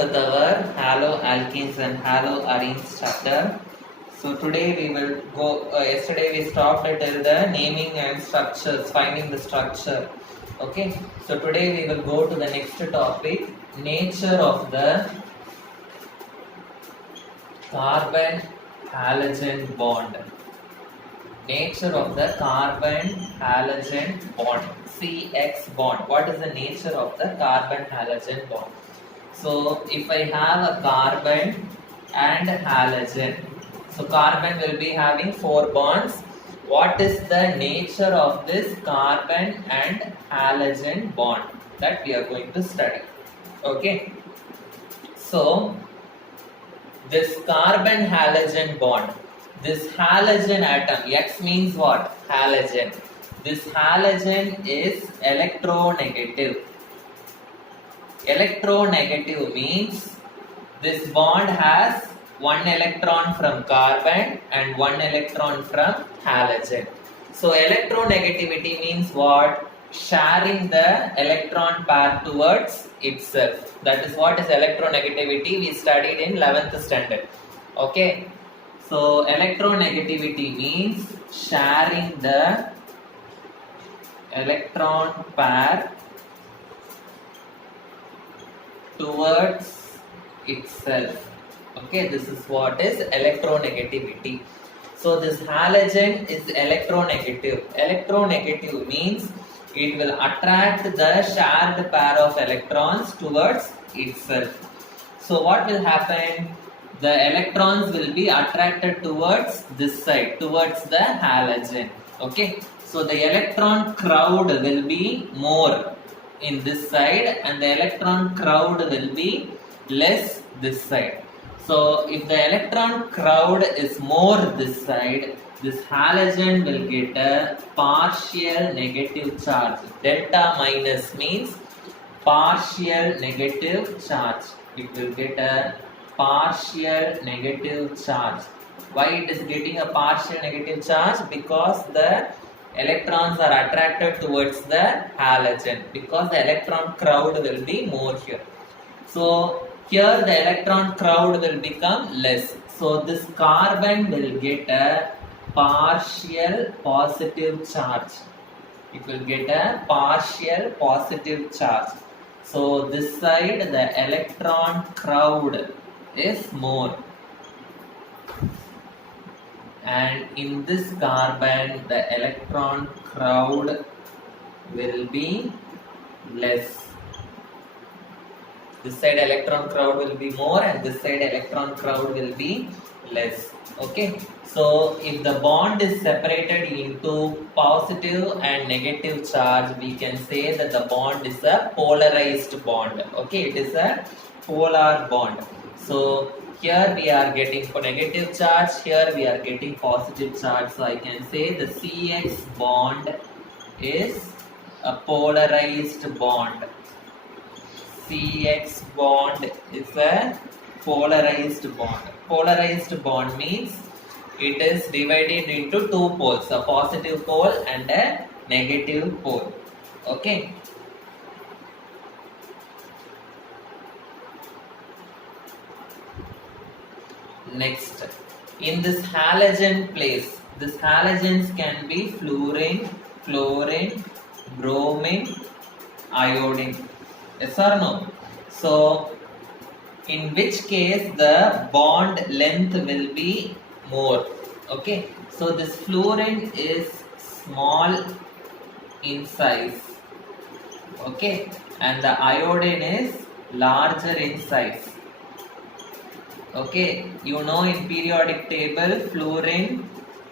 with our haloalkenes and haloarenes chapter. So today we will go. Yesterday we stopped till the naming and structures, finding the structure. Okay. So today we will go to the next topic: nature of the carbon halogen bond. Nature of the carbon halogen bond, CX bond. What is the nature of the carbon halogen bond? So if I have a carbon and halogen, so carbon will be having 4 bonds. What is the nature of this carbon and halogen bond? That we are going to study. Okay. So this carbon halogen bond, this halogen atom, X means what? Halogen. This halogen is electronegative. Electronegative means this bond has 1 electron from carbon and 1 electron from halogen. So electronegativity means what? Sharing the electron pair towards itself. That is what is electronegativity. We studied in 11th standard. Okay. So electronegativity means sharing the electron pair towards itself. Okay, this is what is electronegativity. So this halogen is electronegative. Electronegative means it will attract the shared pair of electrons towards itself. So what will happen? The electrons will be attracted towards this side, towards the halogen. Okay, so the electron crowd will be more in this side and the electron crowd will be less this side. So if the electron crowd is more this side, this halogen will get a partial negative charge. Delta minus means partial negative charge. It will get a partial negative charge. Why it is getting a partial negative charge? Because the electrons are attracted towards the halogen, because the electron crowd will be more here. So here the electron crowd will become less. So this carbon will get a partial positive charge. It will get a partial positive charge. So this side the electron crowd is more. And in this carbon the electron crowd will be less. This side electron crowd will be more and this side electron crowd will be less. Okay. So if the bond is separated into positive and negative charge, we can say that the bond is a polarized bond. Okay, it is a polar bond. So here we are getting negative charge, here we are getting positive charge. So I can say the CX bond is a polarized bond. CX bond is a polarized bond. Polarized bond means it is divided into 2 poles, a positive pole and a negative pole. Okay. Next, in this halogen place, these halogens can be fluorine, chlorine, bromine, iodine. Yes or no? So, in which case the bond length will be more. Okay. So, this fluorine is small in size. Okay. And the iodine is larger in size. Okay, you know in periodic table fluorine,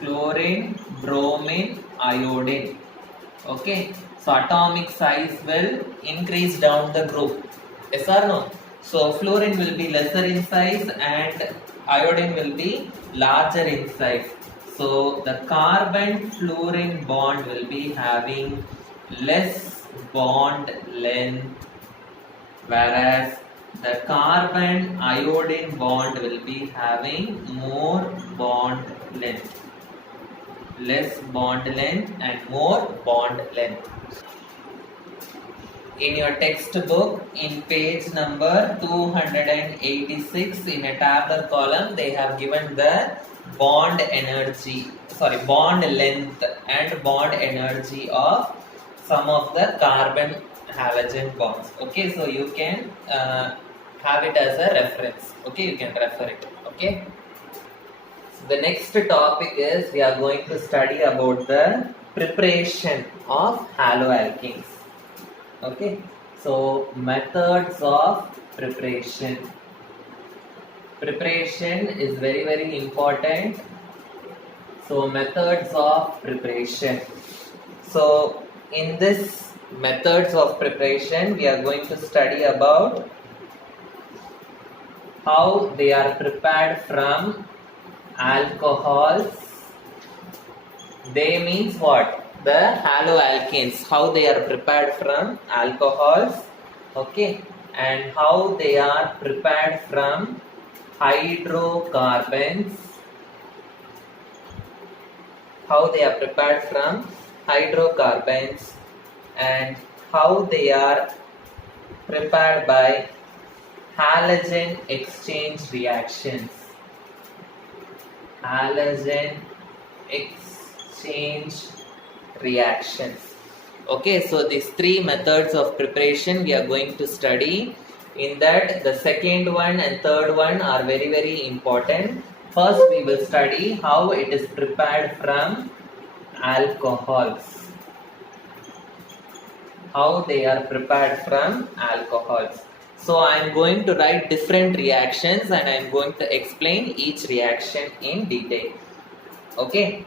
chlorine, bromine, iodine. Okay, so atomic size will increase down the group. Yes or no? So fluorine will be lesser in size and iodine will be larger in size. So the carbon fluorine bond will be having less bond length, whereas the carbon iodine bond will be having more bond length, less bond length and more bond length. in your textbook in page number 286 in a tabular column they have given the bond length and bond energy of some of the carbon halogen bonds. Okay, so you can have it as a reference. Okay, you can refer it. Okay, so the next topic is we are going to study about the preparation of haloalkanes. Okay, so methods of preparation. Preparation is very important. So methods of preparation. So in this methods of preparation we are going to study about how they are prepared from alcohols. They means what? The haloalkanes, how they are prepared from alcohols. Okay, and how they are prepared from hydrocarbons. How they are prepared from hydrocarbons and how they are prepared by halogen exchange reactions. Halogen exchange reactions. Okay, so these three methods of preparation we are going to study. In that, the second one and third one are very important. First we will study how it is prepared from alcohols. How they are prepared from alcohols. So I am going to write different reactions and I am going to explain each reaction in detail. Okay.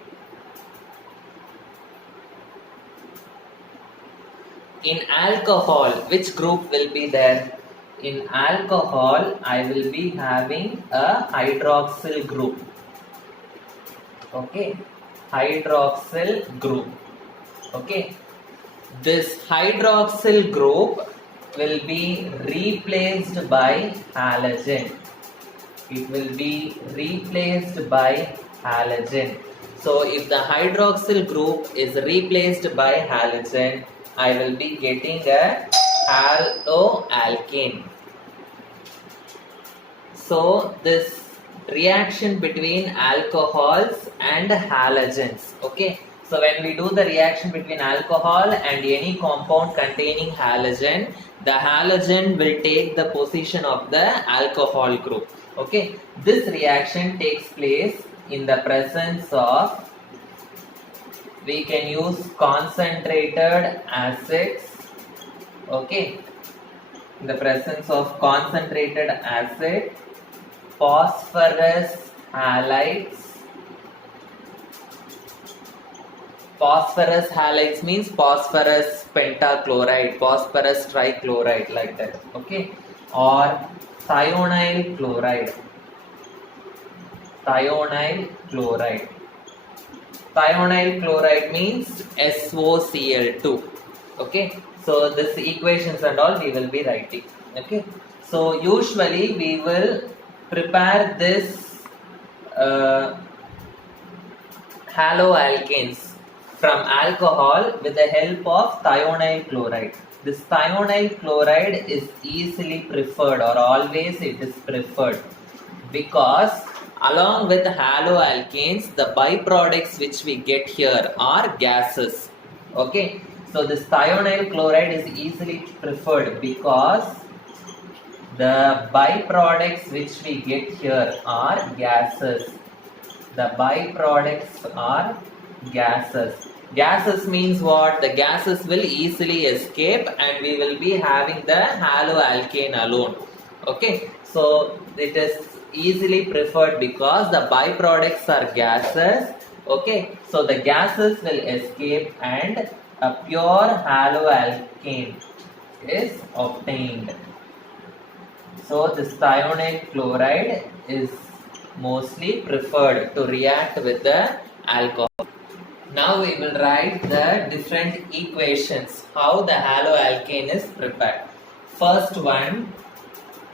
In alcohol, which group will be there? In alcohol, I will be having a hydroxyl group. Okay, hydroxyl group. Okay, this hydroxyl group will be replaced by halogen. It will be replaced by halogen. So if the hydroxyl group is replaced by halogen, I will be getting a haloalkane. So this reaction between alcohols and halogens. Okay, so when we do the reaction between alcohol and any compound containing halogen, the halogen will take the position of the alcohol group. Okay, this reaction takes place in the presence of, we can use concentrated acids. Okay, in the presence of concentrated acid, phosphorus halides. Phosphorus halides means phosphorus pentachloride, phosphorus trichloride, like that. Okay, or thionyl chloride. Thionyl chloride. Thionyl chloride means SOCl2. Okay, so this equations and all we will be writing. Okay, so usually we will prepare this haloalkanes from alcohol with the help of thionyl chloride. This thionyl chloride is easily preferred, or always it is preferred, because along with haloalkanes, the byproducts which we get here are gases. Okay, so this thionyl chloride is easily preferred because the byproducts which we get here are gases. The byproducts are gases. Gases means what? The gases will easily escape and we will be having the haloalkane alone. Okay, so it is easily preferred because the byproducts are gases. Okay, so the gases will escape and a pure haloalkane is obtained. So this thionyl chloride is mostly preferred to react with the alcohol. Now we will write the different equations how the haloalkane is prepared. First one,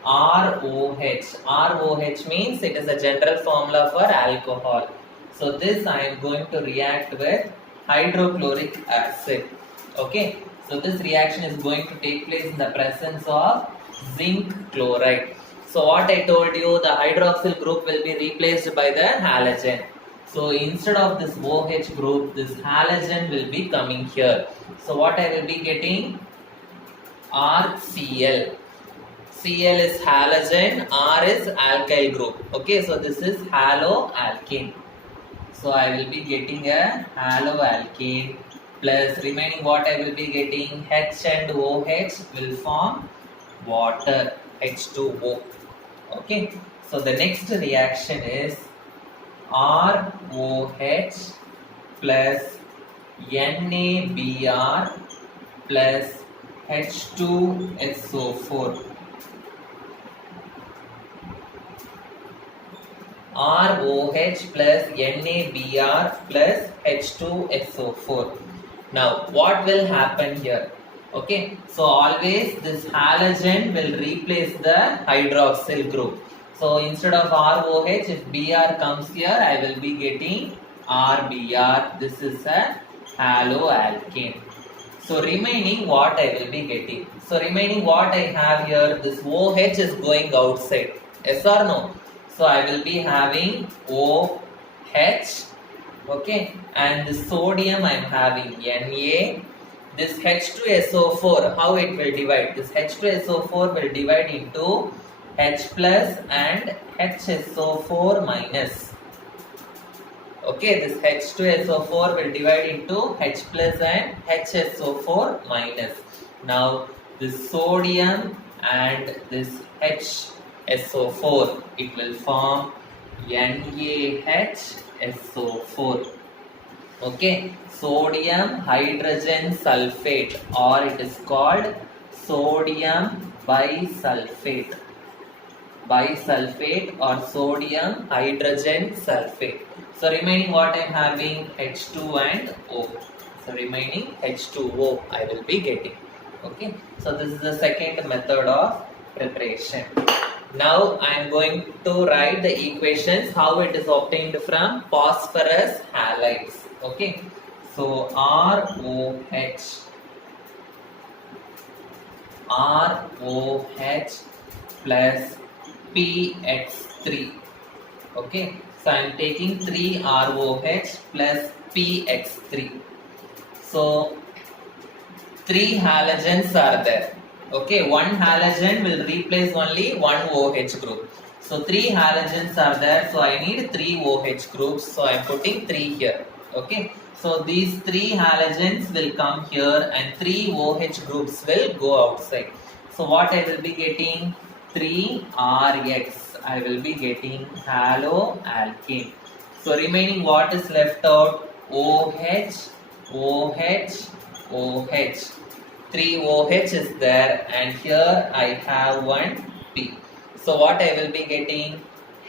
ROH. ROH means it is a general formula for alcohol. So this I am going to react with hydrochloric acid. Okay, So this reaction is going to take place in the presence of zinc chloride. So what I told you, the hydroxyl group will be replaced by the halogen. So instead of this OH group, this halogen will be coming here. So what I will be getting? RCl. Cl is halogen, R is alkyl group. Okay, so this is haloalkane. So I will be getting a haloalkane plus remaining what I will be getting, H and OH will form water, H2O. Okay, so the next reaction is ROH plus NaBr plus H2SO4. ROH plus NaBr plus H2SO4. Now, what will happen here? Okay, so always this halogen will replace the hydroxyl group. So instead of ROH, if Br comes here, I will be getting RBr. This is a haloalkane. So remaining what I will be getting? So remaining what I have here, this OH is going outside. Yes or no? So I will be having OH, okay, and the sodium I am having Na. This H2SO4, how it will divide? This H2SO4 will divide into H plus and HSO4 minus. Okay, this H2SO4 will divide into H plus and HSO4 minus. Now this sodium and this HSO4, it will form NaHSO4. Okay, sodium hydrogen sulfate, or it is called sodium bisulfate. Bisulfate or sodium hydrogen sulfate. So remaining what I am having, H2 and O. So remaining H2O I will be getting. Okay, so this is the second method of preparation. Now I am going to write the equations how it is obtained from phosphorus halides. Okay, so ROH plus PX3. Okay, so I am taking 3 ROH plus PX3. So 3 halogens are there. Okay, one halogen will replace only one OH group. So 3 halogens are there. So I need 3 OH groups. So I am putting 3 here. Okay, so these 3 halogens will come here and 3 OH groups will go outside. So what I will be getting? 3RX. I will be getting haloalkane. So remaining what is left out? OH, OH, OH. 3 OH is there and here I have one P. So what I will be getting?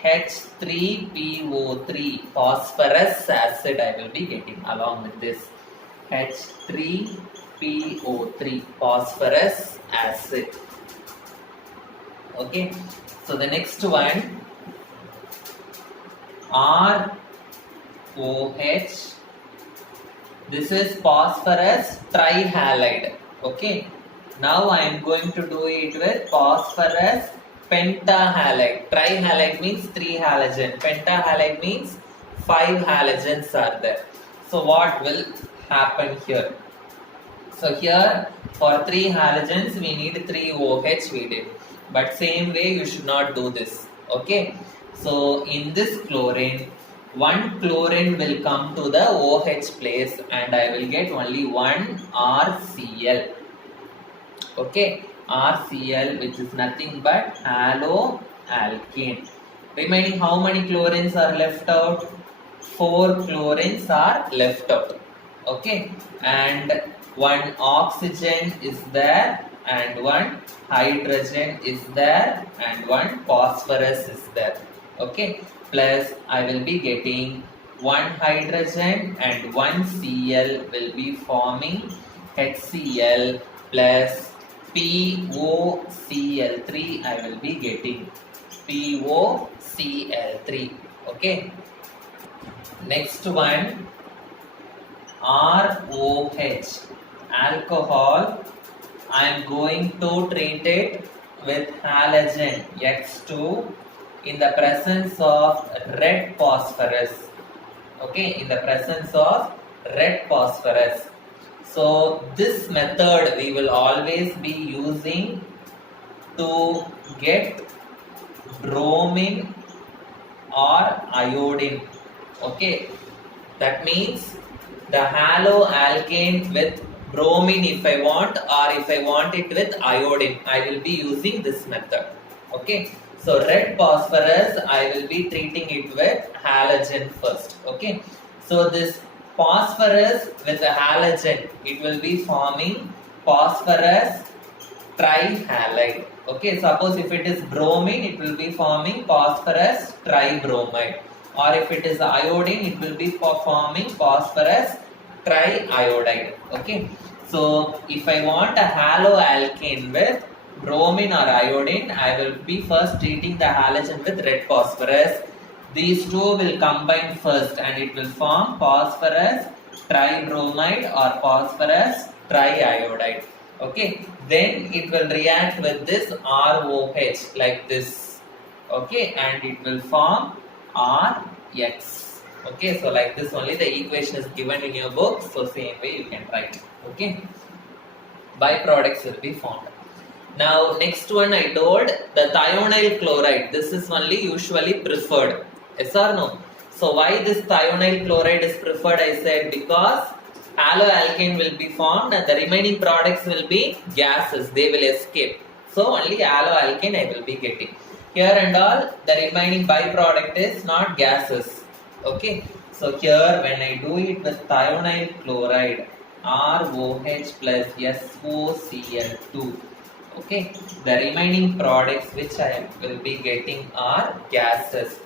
H3PO3, phosphorus acid I will be getting along with this. H3PO3, phosphorus acid. Okay, so the next one, ROH. This is phosphorus trihalide. Okay, now I am going to do it with phosphorus pentahalide. Trihalide means 3 halogen. Pentahalide means 5 halogens are there. So what will happen here? So here for 3 halogens we need 3 OH we did. But same way you should not do this. Okay, so in this chlorine, one chlorine will come to the OH place and I will get only one RCl. Okay, RCl, which is nothing but haloalkane. Remaining how many chlorines are left out? 4 chlorines are left out. Okay, and one oxygen is there and one hydrogen is there and one phosphorus is there. Okay, plus I will be getting one hydrogen and one Cl will be forming HCl plus POCl3 I will be getting POCl3. Okay, next one, ROH. alcohol, I am going to treat it with halogen X2 in the presence of red phosphorus. Okay, in the presence of red phosphorus. So this method we will always be using to get bromine or iodine. Okay, that means the haloalkane with bromine if I want, or if I want it with iodine, I will be using this method. Okay, so red phosphorus I will be treating it with halogen first. Okay, so this phosphorus with a halogen, it will be forming phosphorus trihalide. Okay, suppose if it is bromine, it will be forming phosphorus tribromide, or if it is iodine, it will be forming phosphorus triiodide. Okay, so if I want a haloalkane with bromine or iodine, I will be first treating the halogen with red phosphorus. These two will combine first and it will form phosphorus tribromide or phosphorus triiodide. Okay, then it will react with this ROH like this. Okay, and it will form RX. Okay, so like this only the equation is given in your book, so same way you can write. Okay, byproducts will be formed. Now next one I told the thionyl chloride. This is only usually preferred. Yes or no? So why this thionyl chloride is preferred? I said because haloalkane will be formed and the remaining products will be gases. They will escape. So only haloalkane I will be getting. Here and all the remaining byproduct is not gases. Okay. So here when I do it with thionyl chloride, ROH plus SOCl2. Okay, the remaining products which I will be getting are gases.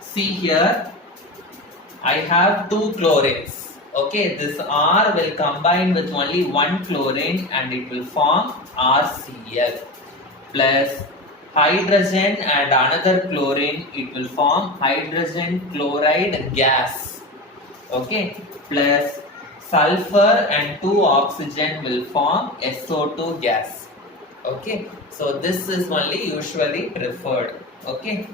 See here, I have two chlorines. Okay, this R will combine with only one chlorine and it will form RCl plus hydrogen and another chlorine, it will form hydrogen chloride gas. Okay, plus sulfur and 2 oxygen will form SO2 gas. Okay, so this is only usually preferred. Okay.